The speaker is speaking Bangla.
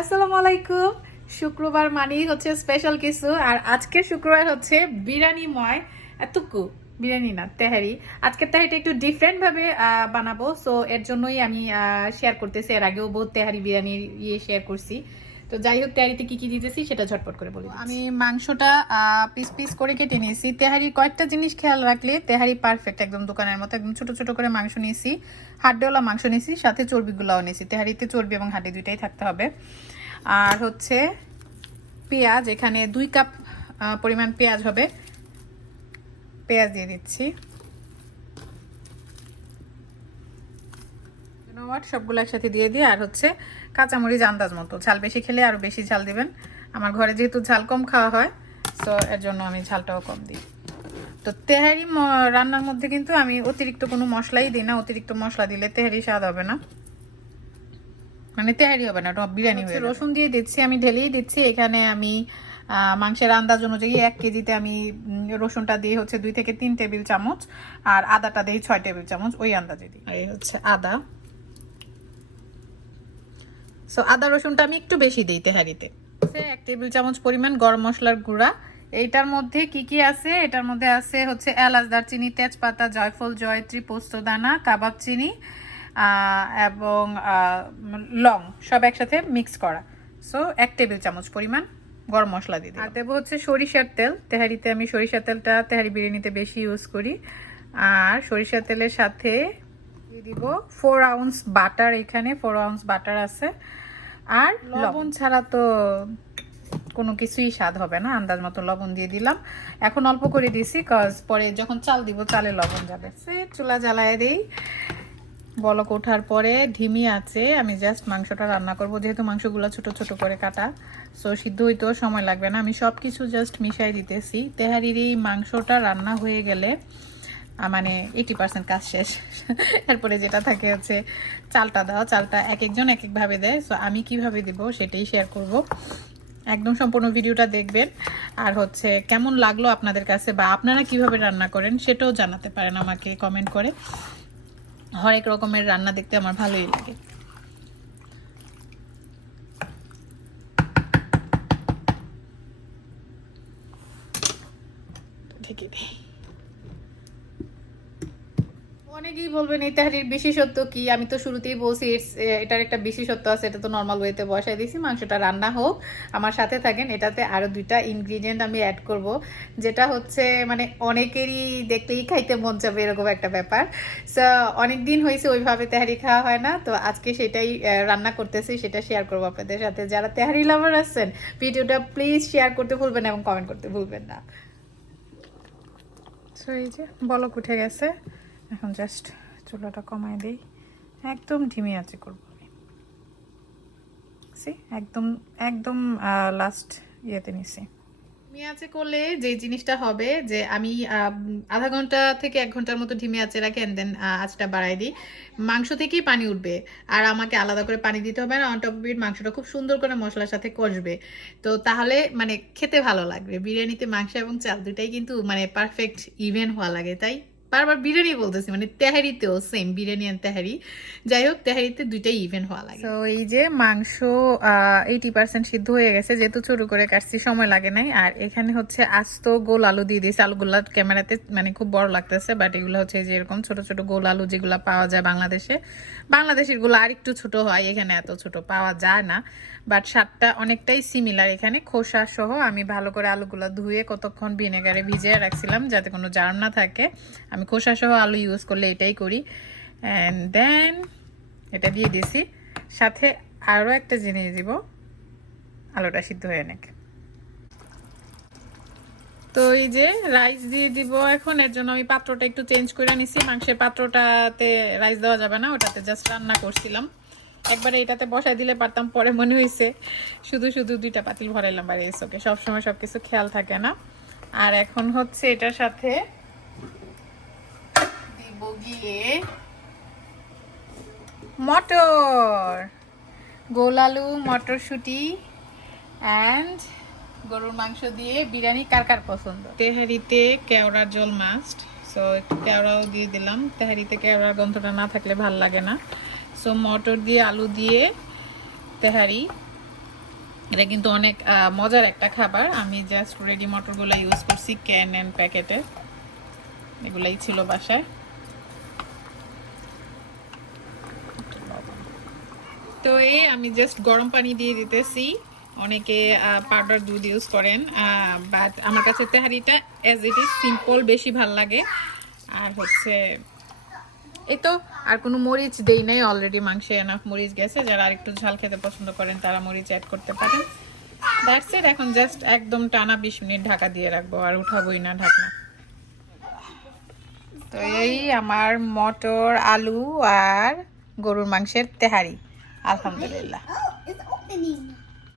আসসালামু আলাইকুম। শুক্রবার মানেই হচ্ছে স্পেশাল কিছু, আর আজকের শুক্রবার হচ্ছে বিরিয়ানিময়। এতটুকু বিরিয়ানি না, তেহারি। আজকের তেহারিটা একটু ডিফারেন্ট ভাবে বানাবো, সো এর জন্যই আমি শেয়ার করতেছি। এর আগেও বহুত তেহারি বিরিয়ানির শেয়ার করছি। তো যাই হোক, তেহারিতে কি কি দিতেছি সেটা ঝটপট করে বলি। আমি মাংসটা পিস পিস করে কেটে নিয়েছি। তেহারি কয়েকটা জিনিস খেয়াল রাখলে তেহারি পারফেক্ট, একদম দোকানের মতো একদম ছোট ছোট করে মাংস নিয়েছি, হাড্ডিওয়ালা মাংস নিয়েছি, সাথে চর্বিগুলাও নিয়েছি। তেহারিতে চর্বি এবং হাড্ডি দুইটাই থাকতে হবে। আর হচ্ছে পেঁয়াজ, এখানে 2 কাপ পরিমাণ পেঁয়াজ হবে, পেঁয়াজ দিয়ে দিচ্ছি। সবগুলো একসাথে দিয়ে দিই। আর হচ্ছে কাঁচামরিচ আন্দাজ মতো, ঝাল বেশি খেলে আরো বেশি ঝাল দিবেন। আমার ঘরে যেহেতু ঝাল কম খাওয়া হয়, তো এর জন্য আমি ঝালটাও কম দিই। তো তেহারি রান্নার মধ্যে কিন্তু আমি অতিরিক্ত কোনো মশলাই দিই না। অতিরিক্ত মশলা দিলে তেহারি স্বাদ হবে না, মানে তেহারি হবে না, ওটা বিরিয়ানি হয়ে যাবে। রসুন দিয়ে দিচ্ছি, আমি ঢেলেই দিচ্ছি। এখানে আমি মাংসের আন্দাজ অনুযায়ী 1 কেজিতে আমি রসুনটা দিয়ে হচ্ছে 2 থেকে 3 টেবিল চামচ, আর আদাটা দিই 6 টেবিল চামচ, ওই আন্দাজে দিই। আর এই হচ্ছে আদা। সো আদা রসুনটা আমি একটু বেশি দিই তেহারিতে। 1 টেবিল চামচ পরিমাণ গরম মশলার গুঁড়া। এইটার মধ্যে কি কি আছে? এটার মধ্যে আছে হচ্ছে এলাচ, দারচিনি, তেজপাতা, জয়ফল, জয়ত্রী, পোস্তদানা, কাবাব চিনি এবং লং, সব একসাথে মিক্স করা। সো 1 টেবিল চামচ পরিমাণ গরম মশলা দিয়ে দিই। আর দেবো হচ্ছে সরিষার তেল। তেহারিতে আমি সরিষার তেলটা তেহারি বিরিয়ানিতে বেশি ইউজ করি। আর সরিষার তেলের সাথে দিয়ে দিব 4 আউন্স বাটার। এখানে 4 আউন্স বাটার আছে। আর লবণ ছাড়া তো কোনো কিছুই স্বাদ হবে না, আন্দাজ মতো লবণ দিয়ে দিলাম। এখন অল্প করে দিছি, কজ পরে যখন চাল দিব চালে লবণ যাবে। চুলা জ্বালায় দিই। বলক ওঠার পরে ধিমি আছে আমি জাস্ট মাংসটা রান্না করব। যেহেতু মাংসগুলো ছোট ছোট করে কাটা, সো সিদ্ধ হইতেও সময় লাগবে না। আমি সব কিছু জাস্ট মিশাই দিতেছি। তেহারির এই মাংসটা রান্না হয়ে গেলে মানে 80% কাজ শেষ। এরপরে যেটা থাকে হচ্ছে চালটা দেওয়া। চালটা এক একজন এক একভাবে দেয়, সো আমি কিভাবে দিব সেটাই শেয়ার করব। একদম সম্পূর্ণ ভিডিওটা দেখবেন। আর হচ্ছে কেমন লাগলো আপনাদের কাছে, বা আপনারা কিভাবে রান্না করেন সেটাও জানাতে পারেন আমাকে কমেন্ট করে। হরেক রকমের রান্না দেখতে আমার ভালোই লাগে। ঢেকে দিই। অনেকেই বলবেন এই তেহারির বিশেষত্ব কি? আমি তো শুরুতেই বলছি এটার একটা বিশেষত্ব আছে। এটা তো নর্মাল ওয়েতে বসাই দিয়েছি, মাংসটা রান্না হোক, আমার সাথে থাকেন। এটাতে আরো 2টা ইনগ্রিডিয়েন্ট আমি অ্যাড করব, যেটা হচ্ছে মানে অনেকেরই দেখলেই খাইতে মন যাবে এরকম একটা ব্যাপার। সো অনেকদিন হয়েছে ওইভাবে তেহারি খাওয়া হয় না, তো আজকে সেটাই রান্না করতেছি, সেটা শেয়ার করবো আপনাদের সাথে। যারা তেহারি লাভার আছেন, ভিডিওটা প্লিজ শেয়ার করতে ভুলবেন না এবং কমেন্ট করতে ভুলবেন না। সো এই যে বলক উঠে গেছে, এখন জাস্ট চুলাটা কমাই দিই। একদম ধিমি আঁচে করব আমি। একদম একদম লাস্ট ইয়েতে নিছি। ধিমি আঁচে করলে যে জিনিসটা হবে যে আমি আধা ঘন্টা থেকে 1 ঘন্টার মতো ধিমি আঁচে রাখি, এন্ড দেন আঁচটা বাড়াই দিই। মাংস থেকেই পানি উঠবে, আর আমাকে আলাদা করে পানি দিতে হবে না। অন টপ অফ ইট মাংসটা খুব সুন্দর করে মশলার সাথে কষবে, তো তাহলে মানে খেতে ভালো লাগবে। বিরিয়ানিতে মাংস এবং চাল দুটাই কিন্তু মানে পারফেক্ট ইভেন হওয়া লাগে। তাই বারবার বিরিয়ানি বলতেছি, মানে তেহারিতেও সেম, বিরিয়ানি আর তেহারি। যাই হোক, তেহারিতে দুইটাই ইভেন হওয়া লাগে। তো এই যে মাংস 80% সিদ্ধ হয়ে গেছে, যেহেতু ছোট করে কাটছি সময় লাগে নাই। আর এখানে হচ্ছে আস্ত গোল আলু দিয়ে দিয়েছি। আলুগুলা ক্যামেরাতে মানে খুব বড় লাগতেছে, বাট এগুলো হচ্ছে যে এরকম ছোট ছোট গোল আলু যেগুলো পাওয়া যায় বাংলাদেশে। বাংলাদেশের গুলো আর একটু ছোট হয়, এখানে এত ছোট পাওয়া যায় না, বাট স্বাদটা অনেকটাই সিমিলার। এখানে খোসা সহ আমি ভালো করে আলুগুলো ধুয়ে কতক্ষণ ভিনেগারে ভিজিয়ে রাখছিলাম যাতে কোনো জার্ম না থাকে। আমি খোসা সহ আলু ইউজ করলে এটাই করি। অ্যান্ড দেন এটা দিয়ে দিছি। সাথে আরও একটা জিনিস দিব, আলুটা সিদ্ধ হয়ে নেক। তো এই যে রাইস দিয়ে দিব এখন। এর জন্য আমি পাত্রটা একটু চেঞ্জ করে নিছি। মাংসের পাত্রটাতে রাইস দেওয়া যাবে না, ওটাতে জাস্ট রান্না করছিলাম। একবারে এটাতে বসাই দিলে পারতাম, পরে মনে হয়েছে শুধু শুধু 2টা পাতিল ভরাইলাম। আর ওকে সবসময় সবকিছু খেয়াল থাকে না। আর এখন হচ্ছে এটার সাথে দিব গিয়ে মটর, গোল আলু, মটরশুঁটি অ্যান্ড গরুর মাংস দিয়ে বিরিয়ানি কার কার পছন্দ। তেহারিতে কেওড়ার জল মাস্ট, সো একটু কেওড়াও দিয়ে দিলাম। তেহারিতে কেওড়ার গন্ধটা না থাকলে ভাল লাগে না। সো মটর দিয়ে আলু দিয়ে তেহারি এটা কিন্তু অনেক মজার একটা খাবার। আমি জাস্ট রেডি মটরগুলো ইউজ করছি, ক্যান অ্যান্ড প্যাকেটে, এগুলাই ছিল বাসায়। তো এই আমি জাস্ট গরম পানি দিয়ে দিতেছি। অনেকে পাউডার দুধ ইউজ করেন, বাট আমার কাছে তেহারিটা অ্যাজ ইট ইজ সিম্পল বেশি ভাল লাগে। আর হচ্ছে এই তো, আর কোনো মরিচ দেই নাই, অলরেডি মাংসে এনাফ মরিচ গেছে। যারা আরেকটু ঝাল খেতে পছন্দ করেন তারা মরিচ অ্যাড করতে পারেন। That's it. এখন জাস্ট একদম টানা 20 মিনিট ঢাকা দিয়ে রাখবো, আর উঠাবোই না ঢাকনা। তো এই আমার মটর, আলু আর গরুর মাংসের তেহারি, আলহামদুলিল্লাহ।